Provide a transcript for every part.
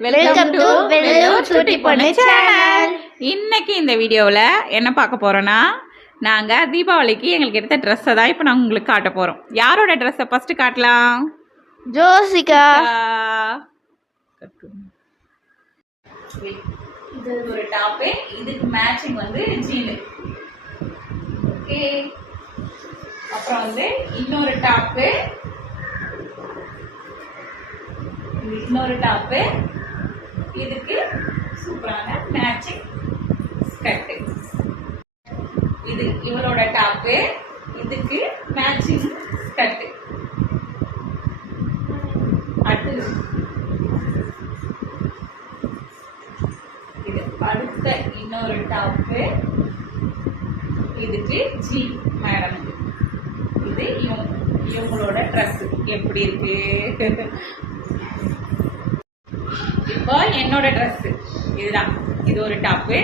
Welcome to Vellur சுட்டி பொண்ணு channel இன்னைக்கு இந்த வீடியோவில் என்ன பார்க்க போறோம்னா நாங்கள் தீபாவளிக்கு எங்களுக்கு எடுத்த ட்ரெஸ்ஸை தான் இப்போ நாங்கள் உங்களுக்கு காட்ட போகிறோம் யாரோட ட்ரெஸ்ஸை ஃபஸ்ட்டு காட்டலாம்? ஜோசிகா. இது ஒரு டாப்பு இதுக்கு மேட்சிங் வந்து ஜீனு ஓகே அப்புறம் வந்து இன்னொரு டாப்பு இன்னொரு டாப்பு இதுக்கு சூப்பரான மேட்சிங் ஸ்கர்ட்டு இது இவளோட டாப்பு இதுக்கு மேட்சிங் ஸ்கர்ட்டு அடுத்தது. இது அடுத்த இன்னொரு டாப்பு இதுக்கு ஜி மேடம் இது இவங்க இவங்களோட ட்ரெஸ் எப்படி இருக்கு? இப்போ என்னோட ட்ரெஸ் இதுதான். இது ஒரு டாப்பு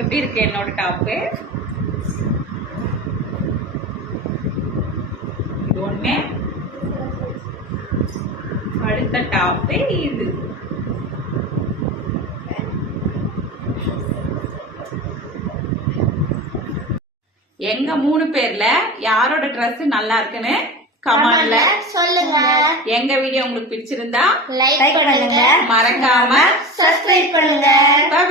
எப்படி இருக்கு என்னோட டாப்பு இது ஒண்ணு. அடுத்த டாப்பு இது. எங்க மூணு பேர்ல யாரோட ட்ரெஸ் நல்லா இருக்குன்னு கமெண்ட்ல எங்க வீடியோ உங்களுக்கு பிடிச்சிருந்தா லைக் பண்ணுங்க. மறக்காம சப்ஸ்கிரைப் பண்ணுங்க. பாய்